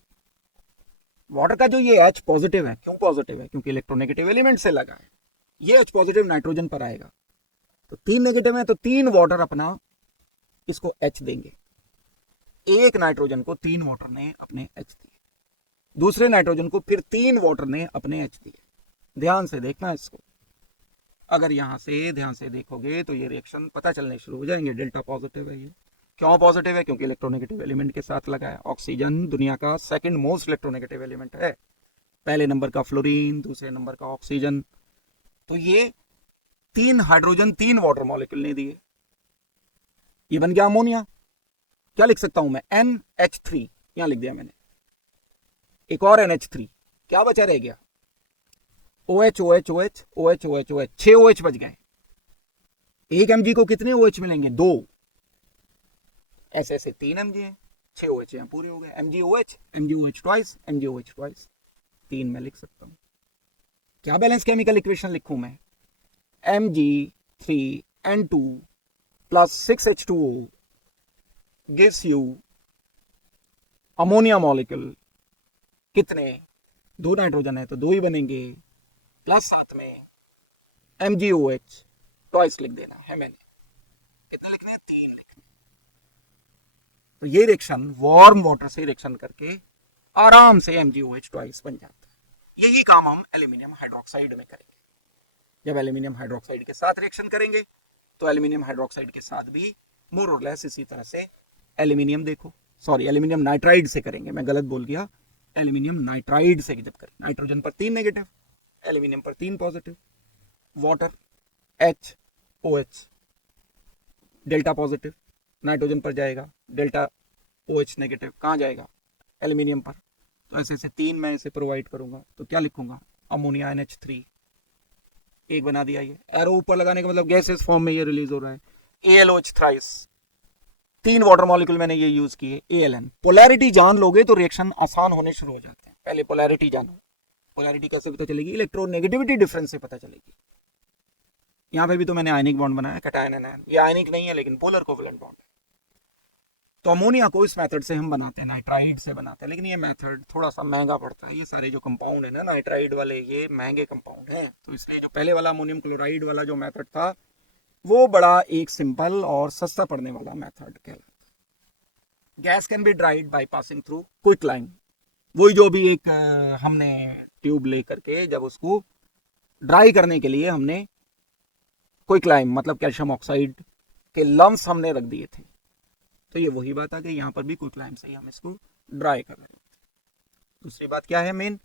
वाटर का जो ये H पॉजिटिव है, क्यों पॉजिटिव है, क्योंकि इलेक्ट्रोनेगेटिव एलिमेंट से लगा है, ये H पॉजिटिव नाइट्रोजन पर आएगा, तो 3 नेगेटिव है, तो 3 वाटर अपना इसको H देंगे। एक नाइट्रोजन को 3 वाटर ने अपने H दिए, दूसरे नाइट्रोजन को फिर 3 वाटर ने अपने H दिए। ध्यान से देखना इसको, अगर यहां से ध्यान से देखोगे तो ये रिएक्शन पता चलने शुरू हो जाएंगे। डेल्टा पॉजिटिव है, ये क्यों पॉजिटिव है, क्योंकि इलेक्ट्रोनेगेटिव एलिमेंट के साथ लगा है। ऑक्सीजन दुनिया का सेकंड मोस्ट इलेक्ट्रोनेगेटिव एलिमेंट है, पहले नंबर का फ्लोरीन, दूसरे नंबर का ऑक्सीजन। तो ये 3 हाइड्रोजन 3 वाटर मॉलिक्यूल ने दिए, ये बन गया अमोनिया। क्या लिख सकता हूं मैं, NH3 यहां लिख दिया मैंने, एक और NH3, क्या बचा रह गया, OH OH OH OH OH OH, 6 OH बच गए। एक mg को कितने OH मिलेंगे, 2, ऐसे ऐसे 3 mg है, 6 OH यहां पूरे हो गए, MgOH ट्वाइस, MgOH ट्वाइस, 3 मैं लिख सकता हूं। क्या बैलेंस केमिकल इक्वेशन लिखूं मैं, Mg3N2 plus 6H2O gives you ammonia molecule, कितने, 2 नाइट्रोजन है तो 2 ही बनेंगे, प्लस साथ में MgOH ट्वाइस लिख देना है मैंने, कितना लिखना है, 3 लिखना। तो ये रिएक्शन वार्म वाटर से रिएक्शन करके आराम से MgOH ट्वाइस बन जाता है। यही काम हम एल्यूमिनियम हाइड्रोक्साइड में करेंगे। जब एल्यूमिनियम हाइड्रोक्साइड के साथ रिएक्शन करेंगे तो एल्यूमिनियम हाइड्रोक्साइड के साथ भी मोर और लेस इसी तरह से एल्यूमिनियम, देखो सॉरी एल्यूमिनियम नाइट्राइड से करेंगे, मैं गलत बोल गया, एल्यूमिनियम नाइट्राइड से जब करें, नाइट्रोजन पर 3 नेगेटिव, एल्यूमिनियम पर 3 positive, water HOH delta positive, nitrogen पर जाएगा, डेल्टा OH नेगेटिव, कहाँ जाएगा, एल्यूमिनियम पर। तो ऐसे ऐसे 3 मैं इसे प्रोवाइड करूंगा, तो क्या लिखूंगा, अमोनिया NH3, एक बना दिया। ये एरो ऊपर लगाने का मतलब गैसेस फॉर्म में ये रिलीज हो रहा है। ALOH थ्राइस, 3 वाटर मॉलिक्यूल मैंने ये यूज किए। ALN, पोलैरिटी जान लोगे तो रिएक्शन आसान होने शुरू हो जाते हैं। पहले पोलैरिटी जानो, पोलैरिटी कैसे पता चलेगी, इलेक्ट्रोनेगेटिविटी डिफरेंस से पता चलेगी। यहाँ पे भी तो मैंने आयनिक बॉन्ड बनाया, कैटायन एनायन, ये आयनिक नहीं है लेकिन पोलर कोवेलेंट बॉन्ड है। तो अमोनिया को इस मेथड से हम बनाते हैं, नाइट्राइड से बनाते हैं, लेकिन ये मेथड थोड़ा सा महंगा पड़ता है। ये सारे जो कंपाउंड है ना नाइट्राइड वाले, ये महंगे कंपाउंड हैं, तो इसलिए जो पहले वाला अमोनियम क्लोराइड वाला जो मेथड था वो बड़ा एक सिंपल और सस्ता पड़ने वाला मेथड कहलाता है। Gas can be dried by passing through quick line, वही जो भी एक हमने ट्यूब ले करके जब उसको ड्राई करने के लिए हमने क्विक लाइन मतलब कैल्शियम ऑक्साइड के लम्स हमने रख दिए थे, तो ये वही बात आ गई, यहाँ पर भी क्विक लाइन से ही हम इसको ड्राई कर रहे हैं। दूसरी बात क्या है main,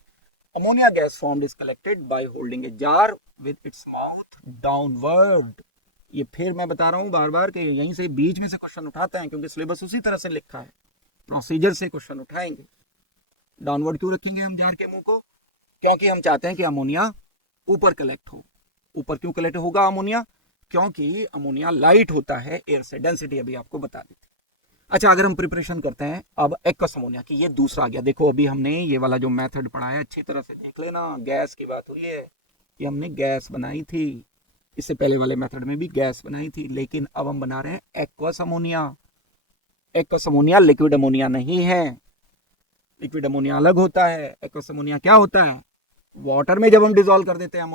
ammonia gas formed is collected by holding a jar with its mouth downward. ये फिर मैं बता रहा हूँ बार बार कि यहीं से बीच में से क्वेश्चन उठाते हैं, क्योंकि सिलेबस उसी तरह से लिखा है, प्रोसीजर से क्वेश्चन उठाएंगे। डाउनवर्ड क्यों रखेंगे हम जार के मुंह को, क्योंकि हम चाहते हैं कि अमोनिया ऊपर कलेक्ट हो। ऊपर क्यों कलेक्ट होगा अमोनिया, क्योंकि अमोनिया लाइट होता है एयर से, डेंसिटी अभी आपको बता दी थी। अच्छा, अगर हम प्रिपरेशन करते हैं अब एक्वस अमोनिया की, ये दूसरा आ गया। देखो अभी हमने ये वाला जो मेथड पढ़ा है अच्छी तरह से देख लेना, गैस की बात हुई है, ये हमने गैस बनाई थी, इससे पहले वाले मेथड में भी गैस बनाई थी, लेकिन अब हम बना रहे हैं aqueous ammonia. Aqueous ammonia liquid ammonia नहीं है, लिक्विड अमोनिया अलग होता है। एक्वस अमोनिया क्या होता है, वाटर में जब हम डिजोल्व कर देते हैं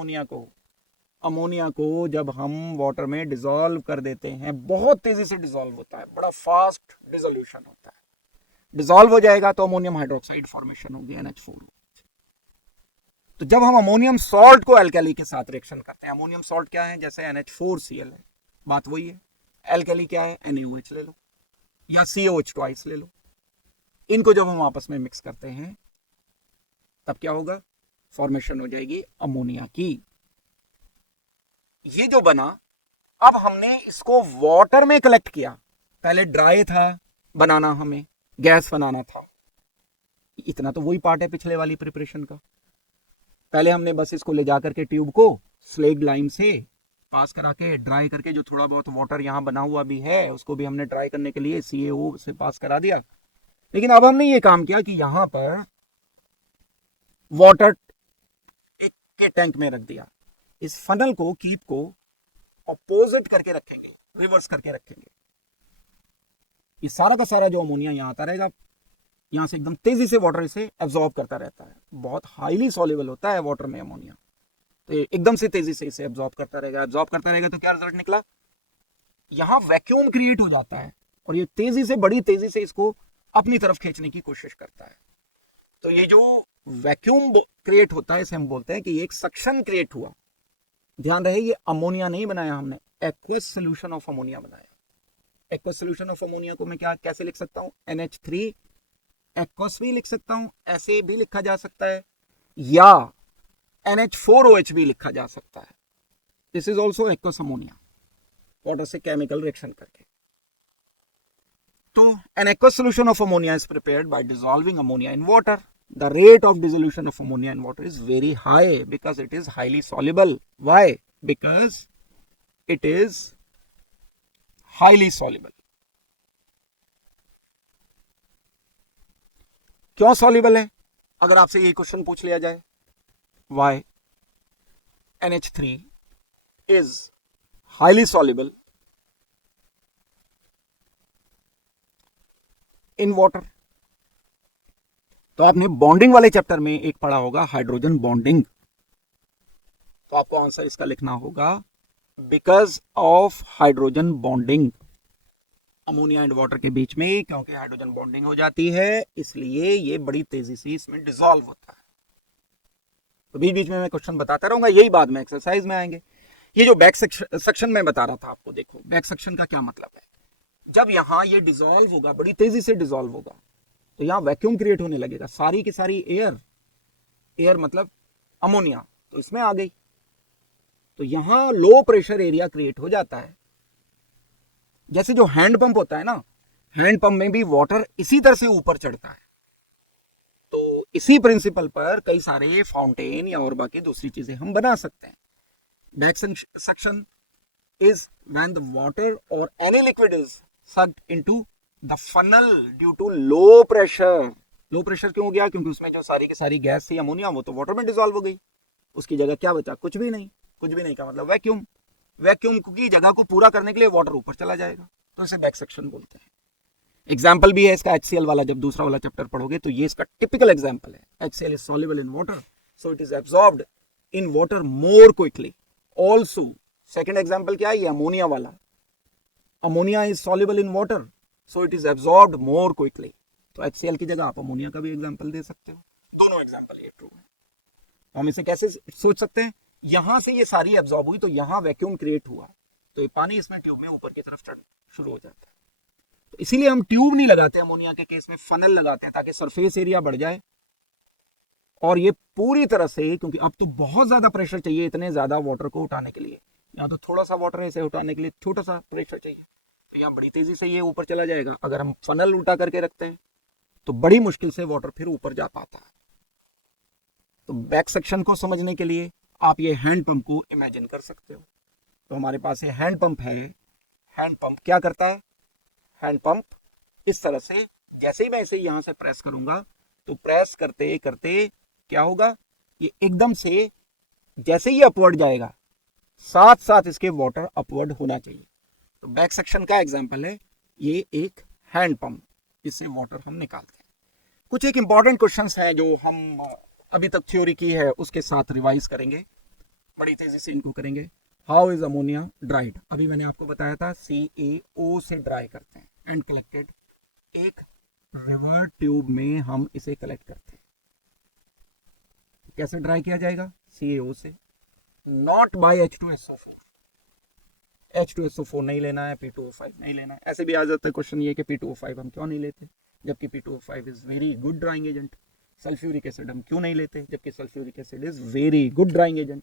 अमोनिया को जब हम वाटर में डिसॉल्व कर देते हैं, बहुत तेजी से डिसॉल्व होता है, बड़ा फास्ट डिसोल्यूशन होता है। डिसॉल्व हो जाएगा तो अमोनियम हाइड्रोक्साइड फॉर्मेशन होगी, NH4। तो जब हम अमोनियम सॉल्ट को एल्कली के साथ रिएक्शन करते हैं, अमोनियम सॉल्ट क्या है, जैसे NH4Cl है, बात वही है। एल्कली क्या है, NaOH ले लो या COH ट्वाइस ले लो। इनको जब हम आपस में मिक्स करते हैं तब क्या होगा, फॉर्मेशन हो जाएगी अमोनिया की। ये जो बना, अब हमने इसको वाटर में कलेक्ट किया। पहले ड्राई था बनाना, हमें गैस बनाना था, इतना तो वही पार्ट है पिछले वाली प्रिपरेशन का। पहले हमने बस इसको ले जाकर के ट्यूब को स्लेग लाइम से पास करा के ड्राई करके, जो थोड़ा बहुत वाटर यहां बना हुआ भी है उसको भी हमने ड्राई करने के लिए CaO से पास करा दिया। लेकिन अब हमने ये काम किया कि यहां पर वाटर एक के टैंक में रख दिया। इस फनल को, कीप को अपोजिट करके रखेंगे, रिवर्स करके रखेंगे। ये सारा का सारा जो अमोनिया यहां आता रहेगा, यहां से एकदम तेजी से वाटर इसे एब्जॉर्ब करता रहता है। बहुत हाईली सॉल्युबल होता है वाटर में अमोनिया, तो एकदम से तेजी से इसे एब्जॉर्ब करता रहेगा। एब्जॉर्ब करता रहेगा तो क्या रिजल्ट निकला, यहां वैक्यूम क्रिएट हो जाता है और ये तेजी से, बड़ी तेजी से इसको अपनी तरफ खींचने की कोशिश करता है। तो ये जो वैक्यूम क्रिएट होता है इसे हम बोलते हैं कि एक सक्शन क्रिएट हुआ। ध्यान रहे, ये अमोनिया नहीं बनाया हमने, एक्वस सोल्यूशन ऑफ अमोनिया बनाया। एक्वस सोल्यूशन ऑफ अमोनिया को मैं क्या कैसे लिख सकता हूं, NH3 एक्वस भी लिख सकता हूं, ऐसे भी लिखा जा सकता है, या NH4OH भी लिखा जा सकता है। This is also aqueous ammonia, water से केमिकल रिएक्शन करके। तो an aqueous solution of ammonia is prepared by dissolving ammonia in water. The rate of dissolution of ammonia in water is very high because it is highly soluble. Why? Because it is highly soluble. क्यों soluble है? अगर आपसे ये question पूछ लिया जाए, why NH3 is highly soluble in water, तो आपने बॉन्डिंग वाले चैप्टर में एक पढ़ा होगा हाइड्रोजन बॉन्डिंग, तो आपको आंसर इसका लिखना होगा because of hydrogen bonding. Ammonia and water के बीच में क्योंकि हाइड्रोजन बॉन्डिंग हो जाती है, इसलिए ये बड़ी तेजी से इसमें डिसॉल्व होता है। तो बीच बीच में मैं क्वेश्चन बताता रहूंगा, यही बाद में एक्सरसाइज में आएंगे। ये जो बैक सेक्शन में बता रहा था आपको, देखो बैक सेक्शन का क्या मतलब है। जब यहां ये डिसॉल्व होगा, बड़ी तेजी से डिसॉल्व होगा, तो यहां वैक्यूम क्रिएट होने लगेगा, सारी की सारी एयर मतलब अमोनिया तो इसमें आ गई, तो यहां लो प्रेशर एरिया क्रिएट हो जाता है। जैसे जो हैंड पंप होता है ना, हैंड पंप में भी वाटर इसी तरह से ऊपर चढ़ता है। तो इसी प्रिंसिपल पर कई सारे फाउंटेन या और बाकी दूसरी चीजें हम बना सकते हैं। Back section is when the water or any liquid is sucked into the funnel due to low pressure. Low pressure क्यों हो गया, क्योंकि उसमें जो सारी की सारी गैस थी अमोनिया, वो तो वाटर में डिसॉल्व हो गई। उसकी जगह क्या बचा, कुछ भी नहीं। कुछ भी नहीं का मतलब वैक्यूम। वैक्यूम की जगह को पूरा करने के लिए वाटर ऊपर चला जाएगा, तो इसे बैक सेक्शन बोलते हैं। एग्जाम्पल भी है इसका HCl वाला, जब दूसरा वाला चैप्टर पढ़ोगे तो ये इसका टिपिकल एग्जाम्पल है। HCl is soluble in water, so it is absorbed in water more quickly. Also second example क्या है, ये अमोनिया वाला। Ammonia is soluble in water, so it is absorbed more quickly. तो HCl की जगह आप ammonia का भी एग्जाम्पल दे सकते हो। दोनों एग्जाम्पल ये ट्रू है। तो हम इसे कैसे सोच सकते हैं, यहां से ये सारी एब्सॉर्ब हुई, तो यहां वैक्यूम क्रिएट हुआ, तो ये पानी इसमें ट्यूब में ऊपर की तरफ चढ़ शुरू हो जाता है। तो इसीलिए हम ट्यूब नहीं लगाते अमोनिया के केस में, फनल लगाते हैं ताकि सरफेस एरिया बढ़ जाए। और ये पूरी तरह से, क्योंकि अब तो बहुत ज्यादा प्रेशर चाहिए इतने ज्यादा वाटर को उठाने के लिए, यहाँ तो थोड़ा सा वाटर है, इसे उठाने के लिए छोटा सा प्रेशर चाहिए, तो यहाँ बड़ी तेजी से ये ऊपर चला जाएगा। अगर हम फनल उल्टा करके रखते हैं तो बड़ी मुश्किल से वाटर फिर ऊपर जा पाता है। तो बैक सेक्शन को समझने के लिए आप ये हैंड पंप को इमेजिन कर सकते हो। तो हमारे पास ये हैंड पंप है। हैंड पंप क्या करता है, हैंड पंप इस तरह से, जैसे ही मैं इसे यहां से प्रेस करूंगा, तो प्रेस करते करते क्या होगा, ये एकदम से जैसे ही अपवर्ड जाएगा, साथ साथ इसके वाटर अपवर्ड होना चाहिए। तो बैक सेक्शन का एग्जांपल है ये एक हैंड पंप, इससे वाटर हम निकालते हैं। कुछ एक इंपॉर्टेंट क्वेश्चंस हैं जो हम अभी तक थ्योरी की है उसके साथ रिवाइज करेंगे, बड़ी तेजी से इनको करेंगे। हाउ इज अमोनिया ड्राइड, अभी मैंने आपको बताया था CaO से ड्राई करते हैं एंड कलेक्टेड। एक रिवर ट्यूब में हम इसे कलेक्ट करते हैं। कैसे ड्राई किया जाएगा? CaO से, नॉट बाय H2SO4। H2SO4 नहीं लेना है, P2O5 नहीं लेना है। ऐसे भी आ जाते क्वेश्चन ये कि P2O5 हम क्यों नहीं लेते, जबकि P2O5 is very good drying agent. Sulphuric acid हम क्यों नहीं लेते, जबकि sulphuric acid is very good drying agent.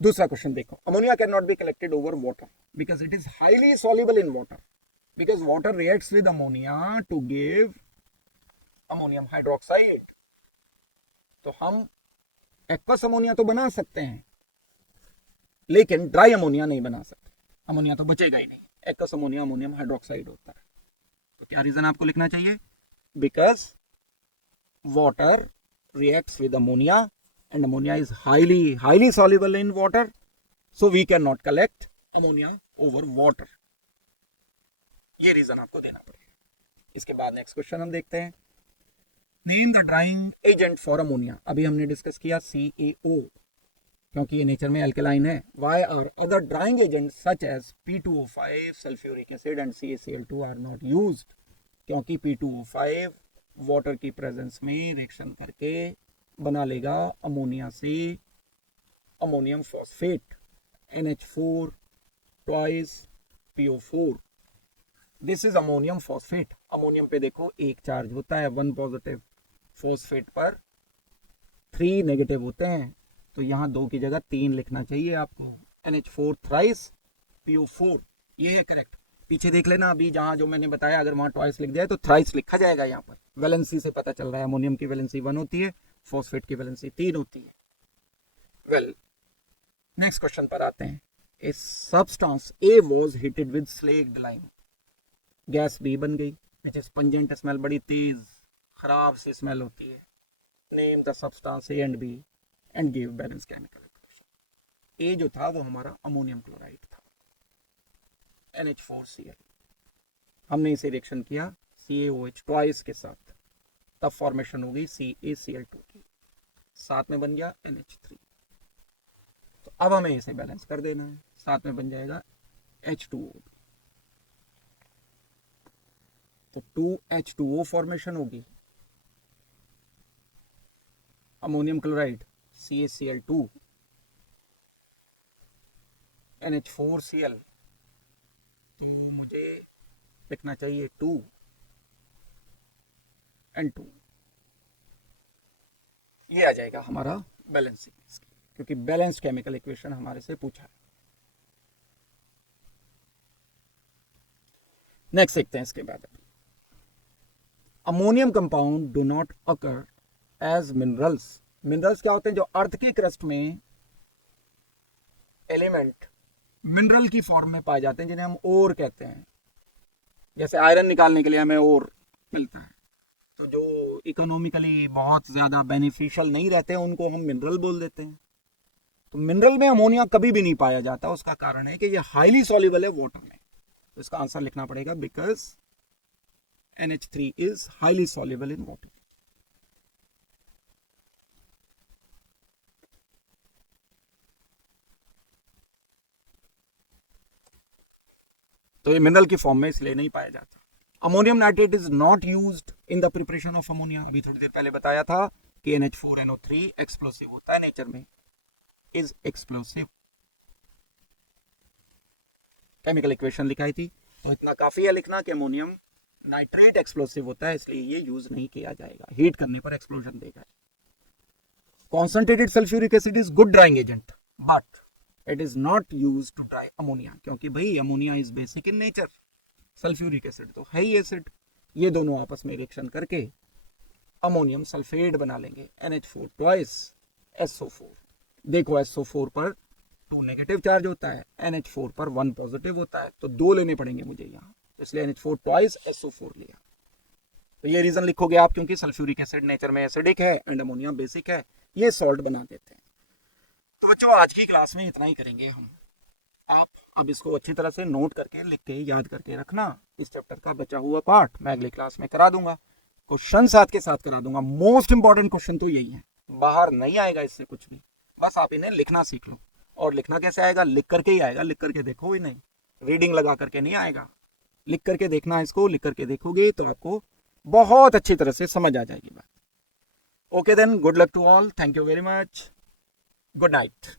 दूसरा क्वेश्चन देखो, ammonia can not be collected over water because it is highly soluble in water, because water reacts with ammonia to give ammonium hydroxide. तो हम aqueous ammonia तो बना सकते हैं, लेकिन dry ammonia नहीं बना सकते। अमोनिया तो बचेगा ही नहीं, एक्वस अमोनिया अमोनियम हाइड्रोक्साइड होता है। तो क्या रीजन आपको लिखना चाहिए? Because water reacts with ammonia and ammonia is highly soluble in water, so we cannot collect ammonia over water. ये रीजन आपको देना पड़ेगा। इसके बाद नेक्स्ट क्वेश्चन हम देखते हैं, name the drying agent for ammonia. अभी हमने डिस्कस किया CaO, क्योंकि ये नेचर में अल्कलाइन है। Why are other drying agents such as P2O5, sulfuric acid and CaCl2 are not used? क्योंकि P2O5 वाटर की प्रेजेंस में रिएक्शन करके बना लेगा अमोनिया से ammonium phosphate, NH4 twice PO4। This is ammonium phosphate. Ammonium पे देखो एक चार्ज होता है 1 पॉजिटिव, फॉस्फेट पर 3 नेगेटिव होते हैं, तो यहाँ 2 की जगह 3 लिखना चाहिए आपको। NH4 थ्राइस PO4, ये है करेक्ट। पीछे देख लेना, अभी जहां जो मैंने बताया अगर वहां ट्वाइस लिख जाए तो थ्राइस लिखा जाएगा। यहाँ पर वैलेंसी से पता चल रहा है अमोनियम की वैलेंसी 1 होती है, फॉस्फेट की वैलेंसी 3 होती है। वेल, नेक्स्ट क्वेश्चन पर आते हैं। A substance A was heated with slaked lime, gas B बन गई विच इज पंजेंट, स्मेल बड़ी तेज खराब सी स्मेल होती है। Name the substance A and B and give balance chemical equation. A जो था वो हमारा अमोनियम क्लोराइड था, NH4Cl। हमने इसे रिएक्शन किया CaOH ट्वाइस के साथ, तब फॉर्मेशन हो गई CaCl2 की, साथ में बन गया NH3। तो अब हमें इसे बैलेंस कर देना है, साथ में बन जाएगा H2O। तो 2H2O फॉर्मेशन होगी, अमोनियम क्लोराइड CaCl2 NH4Cl, तो मुझे लिखना चाहिए 2 and 2। ये आ जाएगा हमारा बैलेंसिंग, क्योंकि बैलेंस्ड केमिकल इक्वेशन हमारे से पूछा है। नेक्स्ट देखते हैं इसके बाद। Ammonium compound do not occur as minerals. Minerals क्या होते हैं? जो अर्थ की क्रस्ट में एलिमेंट मिनरल की फॉर्म में पाए जाते हैं, जिन्हें हम ओर कहते हैं। जैसे आयरन निकालने के लिए हमें ओर मिलता है, तो जो इकोनॉमिकली बहुत ज्यादा बेनिफिशियल नहीं रहते हैं उनको हम मिनरल बोल देते हैं। तो मिनरल में अमोनिया कभी भी नहीं पाया जाता, उसका कारण है कि ये हाईली सॉल्युबल है वाटर में। तो इसका आंसर लिखना पड़ेगा because NH3 is highly soluble in water. तो ये मिनरल की फॉर्म में इसलिए नहीं पाया जाता। Ammonium nitrate is not used in the preparation of ammonia. अभी थोड़ी देर पहले बताया था कि NH4NO3 एक्सप्लोसिव होता है नेचर में, इज एक्सप्लोसिव। केमिकल इक्वेशन लिखाई थी, तो इतना काफी है लिखना कि अमोनियम नाइट्रेट एक्सप्लोसिव होता है, इसलिए ये यूज नहीं किया जाएगा, हीट करने पर एक्सप्लोजन देगा। Concentrated sulphuric acid is good drying agent but it is not use to dry ammonia, क्योंकि भाई ammonia is basic in nature, sulphuric acid तो है ही एसिड। ये दोनों आपस में रिएक्शन करके अमोनियम सल्फेट बना लेंगे, NH4 ट्वाइस SO4। देखो SO4 पर 2 नेगेटिव चार्ज होता है, NH4 पर 1 पॉजिटिव होता है, तो 2 लेने पड़ेंगे मुझे यहाँ, इसलिए NH4 ट्वाइस SO4 लिया। तो ये रीजन लिखोगे आप, क्योंकि सल्फ्यूरिक एसिड नेचर में एसिडिक है एंड अमोनिया बेसिक है, ये सॉल्ट बना देते हैं। तो बच्चों आज की क्लास में इतना ही करेंगे हम। आप अब इसको अच्छी तरह से नोट करके लिख के याद करके रखना। इस चैप्टर का बचा हुआ पार्ट मैं अगली क्लास में करा दूंगा, क्वेश्चन साथ के साथ करा दूंगा। मोस्ट इंपॉर्टेंट क्वेश्चन तो यही है, बाहर नहीं आएगा इससे कुछ भी, बस आप इन्हें लिखना सीख लो। और लिखना कैसे आएगा? लिख करके ही आएगा, लिख करके देखो ही नहीं, रीडिंग लगा करके नहीं आएगा। लिख करके देखना, इसको लिख करके देखोगे तो आपको बहुत अच्छी तरह से समझ आ जाएगी बात। Okay then, good luck to all. Thank you very much. Good night.